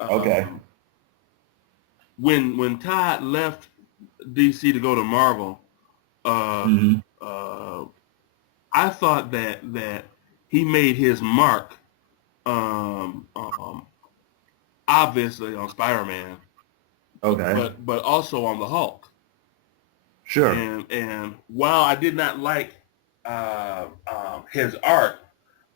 Okay. When Todd left DC to go to Marvel, uh, Hmm. uh, I thought that he made his mark, um, um, obviously on Spider-Man, Okay. but also on the Hulk. Sure. And while I did not like his art,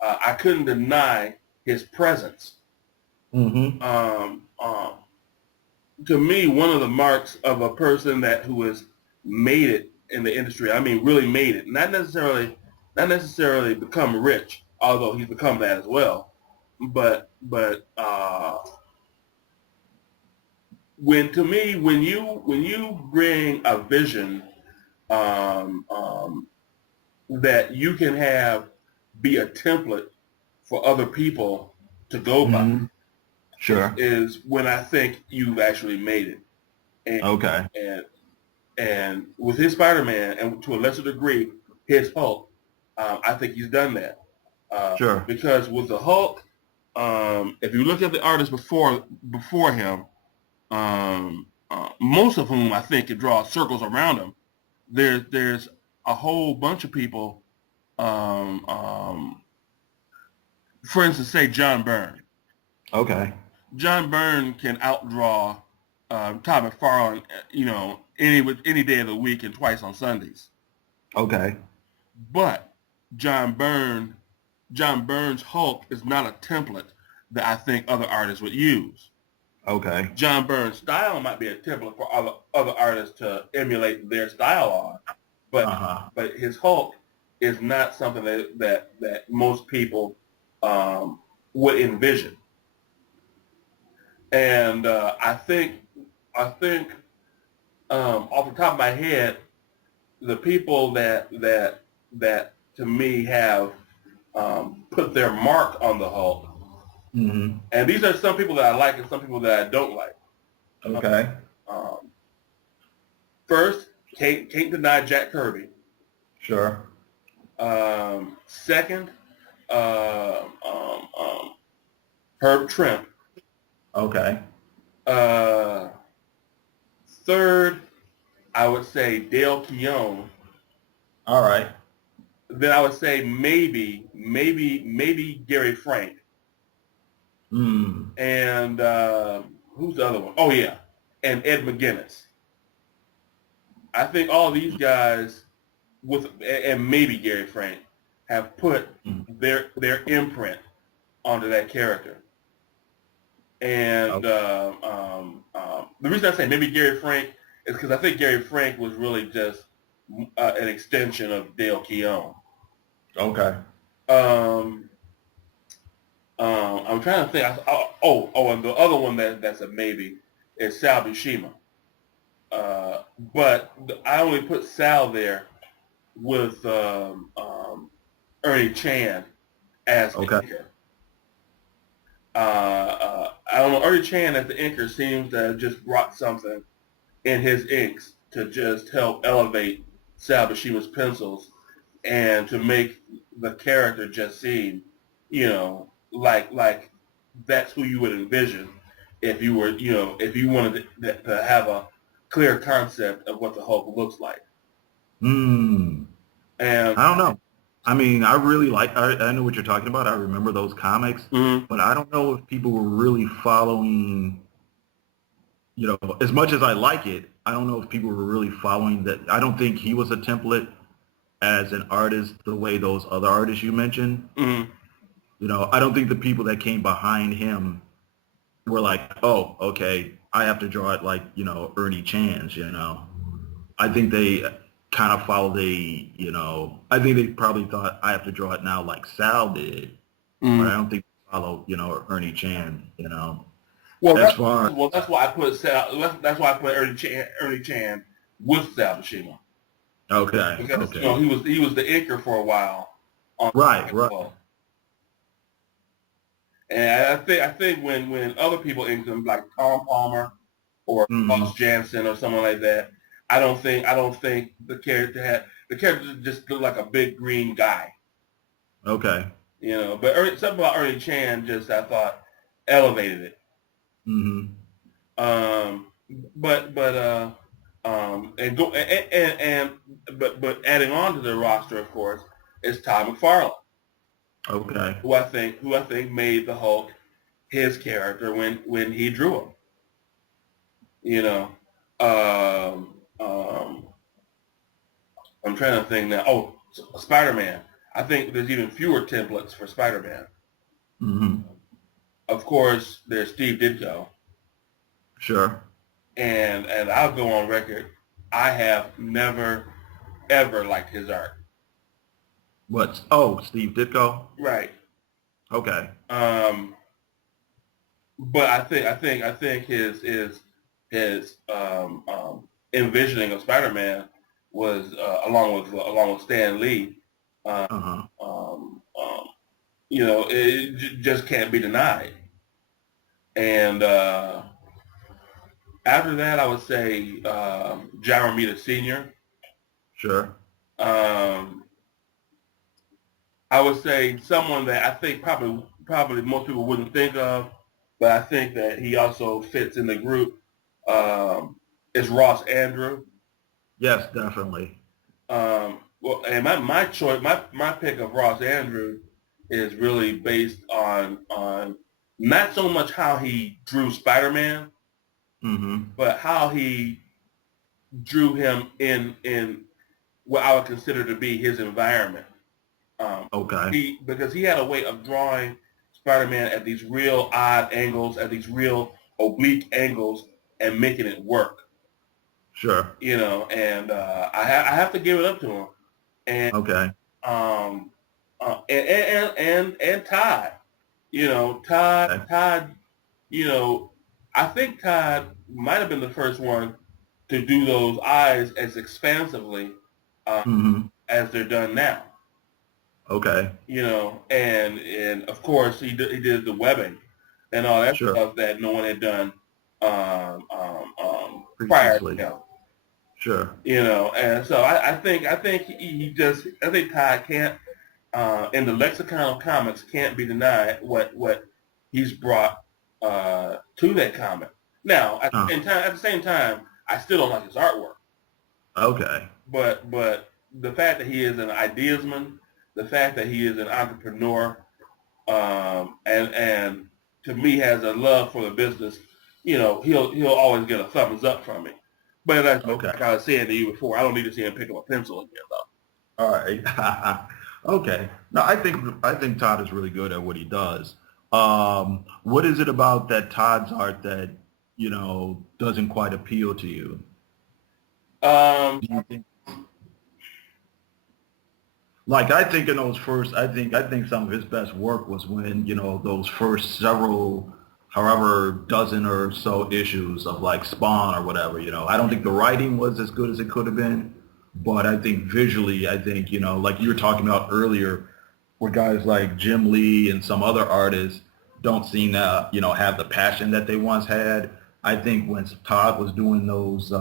I couldn't deny his presence. Hmm. Um, um, to me, one of the marks of a person that who has made it in the industry, I mean, really made it, not necessarily become rich, although he's become that as well. But when you bring a vision that you can have be a template for other people to go by Hmm. Sure. is when I think you've actually made it. And Okay. and and with his Spider-Man, and to a lesser degree, his Hulk, I think he's done that. Sure. Because with the Hulk, if you look at the artists before him, most of whom I think could draw circles around him, there's a whole bunch of people. Um, um, for instance, say John Byrne. Okay. John Byrne can outdraw Todd McFarlane, any day of the week and twice on Sundays. Okay. But John Byrne, John Byrne's Hulk is not a template that I think other artists would use. Okay. John Byrne's style might be a template for other artists to emulate their style on, but Uh-huh. but his Hulk is not something that most people um, would envision. And I think off the top of my head, the people that to me have put their mark on the Hulk, Hmm. and these are some people that I like and some people that I don't like. Okay. Um, First, can't deny Jack Kirby. Sure. Second, uh, um, um, Herb Trimp. Okay. Uh, Third, I would say Dale Keown. All right. Then I would say maybe Gary Frank. Hmm. And who's the other one? Oh yeah, and Ed McGuinness. I think all these guys, with and maybe Gary Frank, have put Hmm. their imprint onto that character. And Okay. the reason I say maybe Gary Frank is because I think Gary Frank was really just an extension of Dale Keown. Okay. Um, I'm trying to think. And the other one that's a maybe is Sal Buscema. But I only put Sal there with Ernie Chan as the Okay. anchor. I don't know. Ernie Chan as the anchor seems to have just brought something in his inks to just help elevate Sal Buscema's pencils and to make the character just seem, like that's who you would envision if you wanted to have a clear concept of what the Hulk looks like. Hmm. And I don't know. I mean, I really like, I know what you're talking about. I remember those comics, mhm. but I don't know if people were really following, as much as I like it, I don't know if people were really following that. I don't think he was a template as an artist the way those other artists you mentioned. Mhm. I don't think the people that came behind him were like, oh, okay, I have to draw it like, Ernie Chan's. I think they kind of followed I think they probably thought I have to draw it now like Sal did, but I Mhm. don't think they followed, Ernie Chan. Well, As far, that's why I put Sal. That's why I put Ernie Chan with Sal Buscema okay, because okay. he was the anchor for a while on Right, the right. Hulk. And I think when other people inked him like Tom Palmer or Hmm. Ross Jansen or someone like that, I don't think the character just looked like a big green guy, Okay. But something about Ernie Chan just I thought elevated it. Mm-hmm. But and go and but adding on to the roster, of course, is Todd McFarlane, Okay. who I think made the Hulk his character when he drew him. You know, um, um, I'm trying to think now. Oh, Spider-Man. I think there's even fewer templates for Spider-Man. Mm-hmm. Of course, there's Steve Ditko, Sure. and I'll go on record. I have never ever liked his art. What's oh, Steve Ditko? Right. Okay. Um, but I think his envisioning of Spider-Man was along with Stan Lee. Uh, Uh-huh. um, it just can't be denied. And after that, I would say John Romita Sr. Sure. Um, I would say someone that I think probably most people wouldn't think of, but I think that he also fits in the group. Um, is Ross Andrew. Yes, definitely. Well, and my choice, my pick of Ross Andrew is really based on not so much how he drew Spider-Man, Mm-hmm. but how he drew him in what I would consider to be his environment. Okay. Because he had a way of drawing Spider-Man at these real odd angles, at these real oblique angles, and making it work. Sure. And I have to give it up to him. And Okay. um, and Todd, Todd, Okay. Todd, you know, I think Todd might have been the first one to do those eyes as expansively uh, Mm-hmm. as they're done now. Okay. And of course he did the webbing and all that Sure. stuff that no one had done prior to Previously. him. Sure. And so I think Todd can't in the lexicon of comics can't be denied what he's brought to that comic. Now at the same time, I still don't like his artwork. Okay. But the fact that he is an ideasman, the fact that he is an entrepreneur, and to me has a love for the business, he'll always get a thumbs up from me. But Okay. like I was saying to you before, I don't need to see him pick up a pencil again though. All right. Okay. No, I think Todd is really good at what he does. What is it about that Todd's art that, doesn't quite appeal to you? Um, Do you think like I think some of his best work was when, those first several however dozen or so issues of like Spawn or whatever, I don't think the writing was as good as it could have been, but I think visually, I think, like you were talking about earlier, where guys like Jim Lee and some other artists don't seem to, have the passion that they once had. I think when Todd was doing those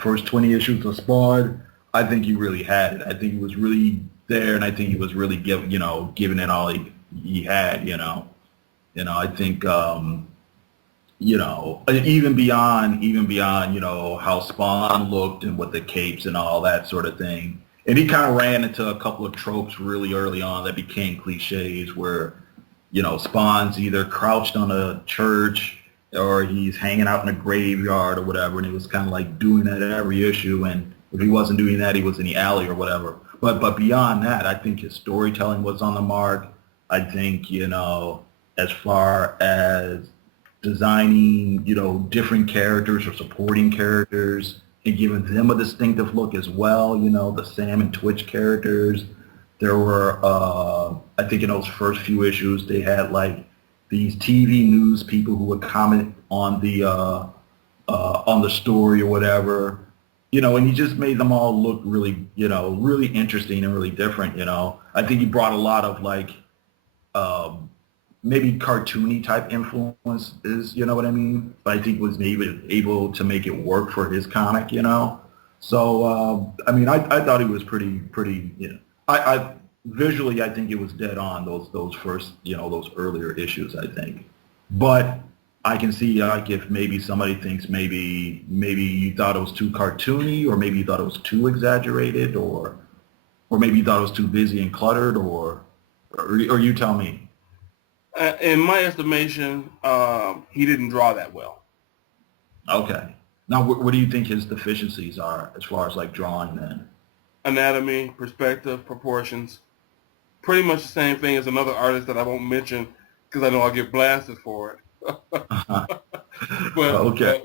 first 20 issues of Spawn, I think he really had it. I think he was really there, and I think he was really giving it all he had. I think even beyond how Spawn looked and with the capes and all that sort of thing. And he kind of ran into a couple of tropes really early on that became cliches where, Spawn's either crouched on a church or he's hanging out in a graveyard or whatever, and he was kind of like doing that at every issue. And if he wasn't doing that, he was in the alley or whatever. But beyond that, I think his storytelling was on the mark. I think, as far as designing, different characters or supporting characters and giving them a distinctive look as well, the Sam and Twitch characters. There were, I think in those first few issues, they had like these TV news people who would comment on the story or whatever, and he just made them all look really, really interesting and really different. I think he brought a lot of like um, maybe cartoony type influences, you know what I mean? But I think was maybe able to make it work for his comic. So I mean, I thought he was pretty. I visually I think it was dead on those first those earlier issues I think, but I can see like if maybe somebody thinks maybe you thought it was too cartoony, or maybe you thought it was too exaggerated, or maybe you thought it was too busy and cluttered, or you tell me. In my estimation, he didn't draw that well. Okay. Now, what do you think his deficiencies are as far as like drawing then? Anatomy, perspective, proportions. Pretty much the same thing as another artist that I won't mention because I know I'll get blasted for it. but Okay.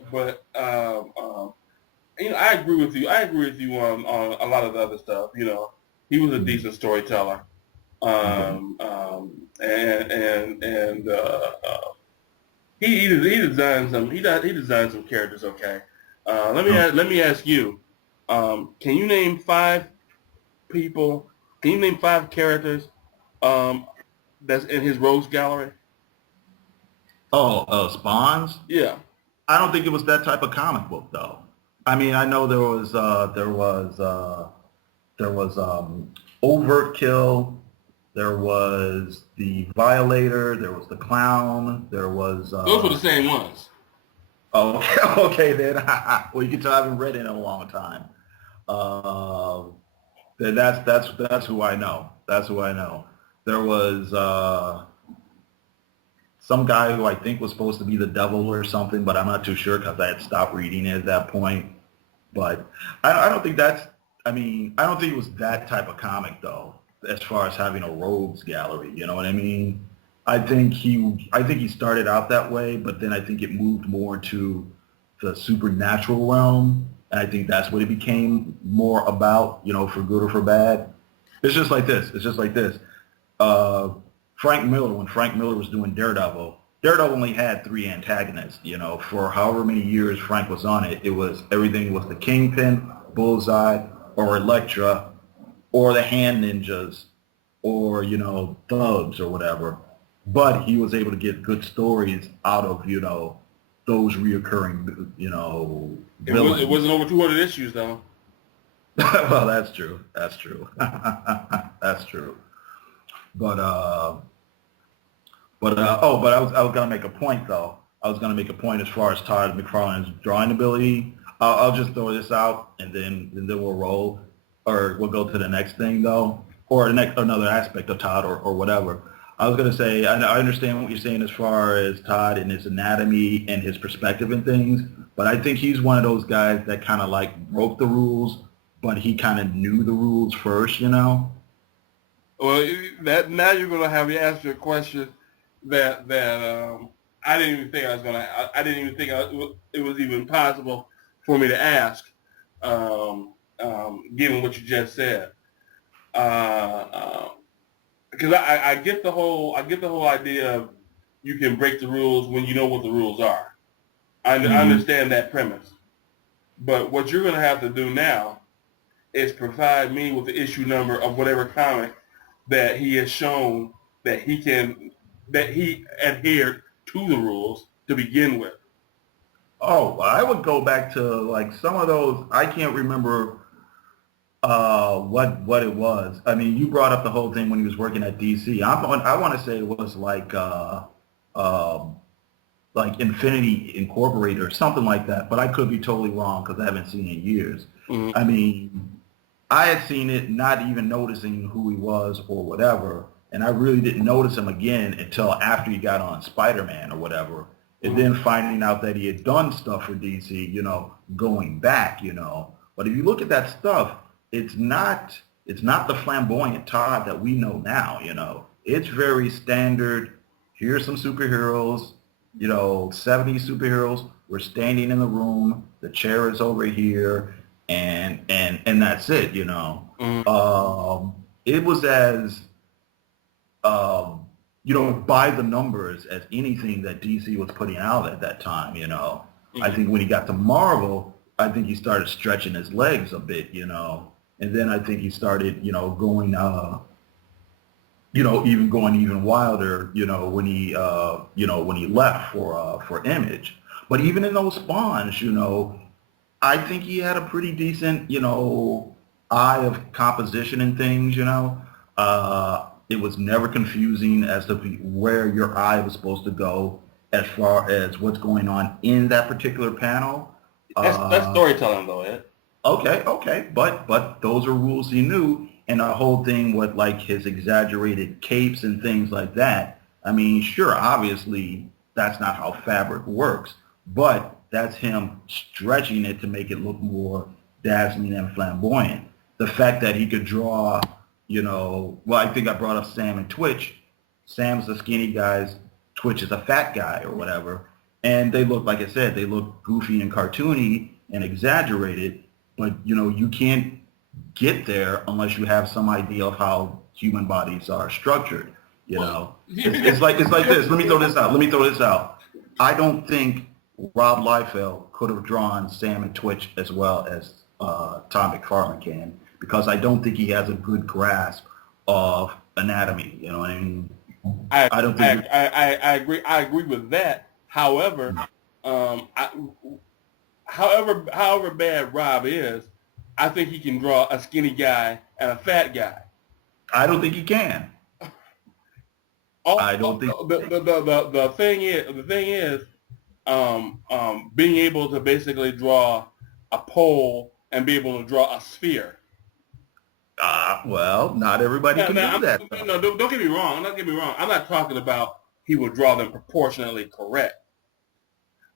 I agree with you. I agree with you on a lot of the other stuff. He was a decent storyteller, Okay. he designed some characters. Okay, Okay. let me ask you. Can you name five people? Can you name five characters that's in his rogues gallery? Oh, Spawns? Yeah. I don't think it was that type of comic book though. I mean, I know there was Overt Kill, there was the Violator, there was the Clown, there was Those were the same ones. oh, okay, okay then. Well, you can tell I haven't read it in a long time. Uh, then that's who I know. That's who I know. There was some guy who I think was supposed to be the devil or something, but I'm not too sure because I had stopped reading it at that point. But I don't think that's. I mean, I don't think it was that type of comic though, as far as having a rogues gallery. You know what I mean? I think he started out that way, but then I think it moved more to the supernatural realm, and I think that's what it became more about. You know, for good or for bad. It's just like this. It's just like this. Uh, Frank Miller, when Frank Miller was doing Daredevil, Daredevil only had three antagonists. You know, for however many years Frank was on it, it was everything was the Kingpin, Bullseye, or Elektra, or the Hand Ninjas, or Thugs or whatever. But he was able to get good stories out of those reoccurring It villains. wasn't over 200 issues though. Well, that's true. That's true. That's true. But but I was gonna make a point though. I was gonna make a point as far as Todd McFarlane's drawing ability. I'll just throw this out and then we'll roll, or we'll go to the next thing though, or the next another aspect of Todd or whatever. I was gonna say I understand what you're saying as far as Todd and his anatomy and his perspective and things, but I think he's one of those guys that kind of like broke the rules, but he kind of knew the rules first, you know. Well, that now you're gonna have me ask you a question that I didn't even think I was gonna. I didn't even think it was even possible for me to ask, given what you just said. Because I get the whole idea of you can break the rules when you know what the rules are. I Hmm. understand that premise, but what you're gonna have to do now is provide me with the issue number of whatever comic that he has shown that he adhered to the rules to begin with. Oh, I would go back to like some of those. I can't remember what it was. I mean, you brought up the whole thing when he was working at DC. I want to say it was um, like Infinity Incorporated or something like that, but I could be totally wrong because I haven't seen it in years. Mm-hmm. I mean, I had seen it, not even noticing who he was or whatever, and I really didn't notice him again until after he got on Spider-Man or whatever, and Mm-hmm. then finding out that he had done stuff for DC, going back, But if you look at that stuff, it's not the flamboyant Todd that we know now. It's very standard. Here's some superheroes, 70s superheroes. We're standing in the room. The chair is over here, and that's it. Mm-hmm. It was as by the numbers as anything that DC was putting out at that time. I Mm-hmm. think when he got to Marvel, I think he started stretching his legs a bit. And then I think he started, going, even going even wilder, when he left for Image. But even in those spawns, I think he had a pretty decent, eye of composition and things. It was never confusing as to where your eye was supposed to go. as far as what's going on in that particular panel. That's storytelling, though, Ed. Okay, but those are rules he knew, and the whole thing with like his exaggerated capes and things like that. I mean, sure, obviously that's not how fabric works, but that's him stretching it to make it look more dazzling and flamboyant. The fact that he could draw, well, I think I brought up Sam and Twitch. Sam's the skinny guy, Twitch is a fat guy or whatever, and they look, like I said, they look goofy and cartoony and exaggerated, but you can't get there unless you have some idea of how human bodies are structured. It's like this. Let me throw this out. I don't think Rob Liefeld could have drawn Sam and Twitch as well as Todd McFarlane can, because I don't think he has a good grasp of anatomy. You know what I mean? I don't think. I agree. I agree with that. However, however bad Rob is, I think he can draw a skinny guy and a fat guy. I don't think he can. I don't think. The thing is, being able to basically draw a pole and be able to draw a sphere. Well, not everybody can do that. No, don't get me wrong. I'm not talking about he would draw them proportionately correct.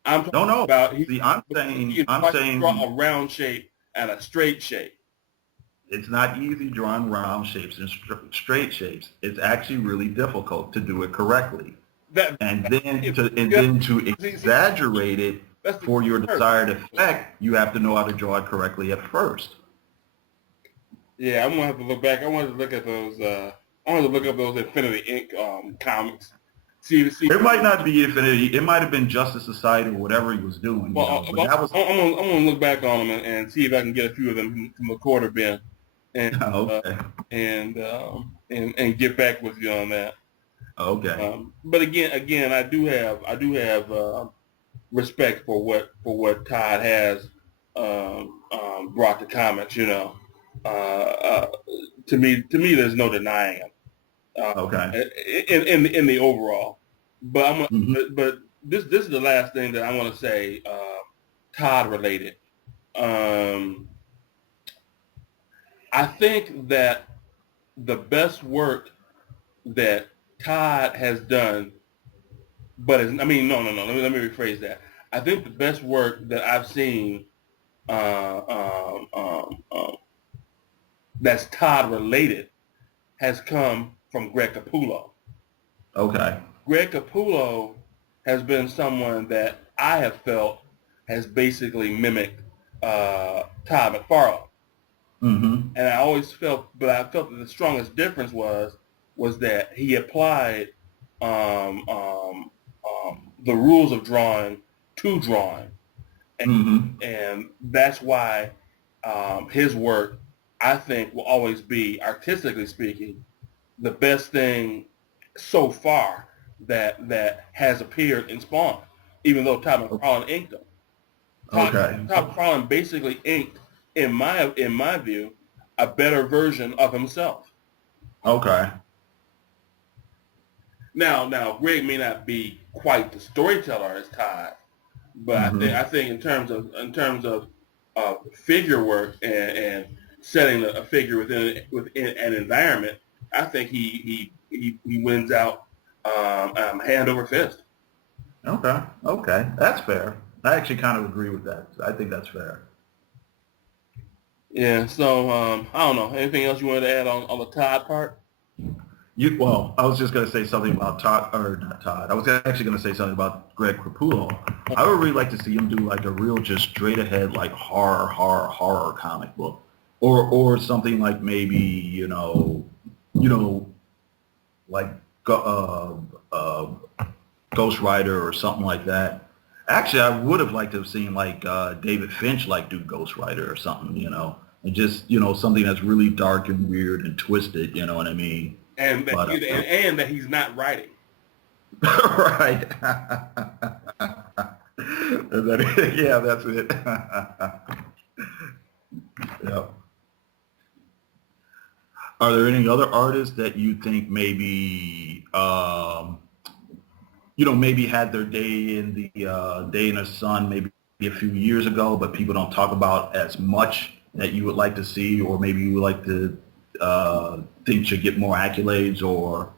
I'm talking about I'm saying draw a round shape and a straight shape. It's not easy drawing round shapes and straight shapes. It's actually really difficult to do it correctly. And then to exaggerate it for your desired effect, you have to know how to draw it correctly at first. Yeah, I'm gonna have to look back. I wanted to look at those. I wanted to look up those Infinity Inc. Comics. See. It might not be Infinity. It might have been Justice Society or whatever he was doing. Well, I'm gonna look back on them and see if I can get a few of them from the quarter bin, and and get back with you on that. Okay. But again, I do have respect for what Todd has brought to comics. To me, there's no denying him. Okay. In the overall, but but this is the last thing that I want to say, Todd related. I think that the best work that Todd has done, no. Let me rephrase that. I think the best work that I've seen, that's Todd related, has come from Greg Capullo. Okay. Greg Capullo has been someone that I have felt has basically mimicked Todd McFarlane. Mm-hmm. And I felt that the strongest difference was that he applied the rules of drawing to drawing. And that's why his work, I think, will always be, artistically speaking, the best thing so far that has appeared in Spawn, even though Todd McFarlane inked them. Todd McFarlane basically inked, in my view, a better version of himself. Okay. Now, Greg may not be quite the storyteller as Todd, but I think in terms of figure work and setting a figure within an environment, I think he wins out hand over fist. Okay, that's fair. I actually kind of agree with that. I think that's fair. Yeah. So I don't know. Anything else you wanted to add on the Todd part? I was just going to say something about Todd, or not Todd. I was actually going to say something about Greg Capullo. I would really like to see him do like a real, just straight ahead, like horror comic book, or something like maybe like Ghost Rider or something like that. Actually, I would have liked to have seen like David Finch like do Ghost Rider or something, and just something that's really dark and weird and twisted. You know what I mean? And that he's not writing. Right. Yeah, that's it. Yeah. Are there any other artists that you think maybe you know, maybe had their day in the sun maybe a few years ago, but people don't talk about as much that you would like to see, or maybe you would like to think should get more accolades or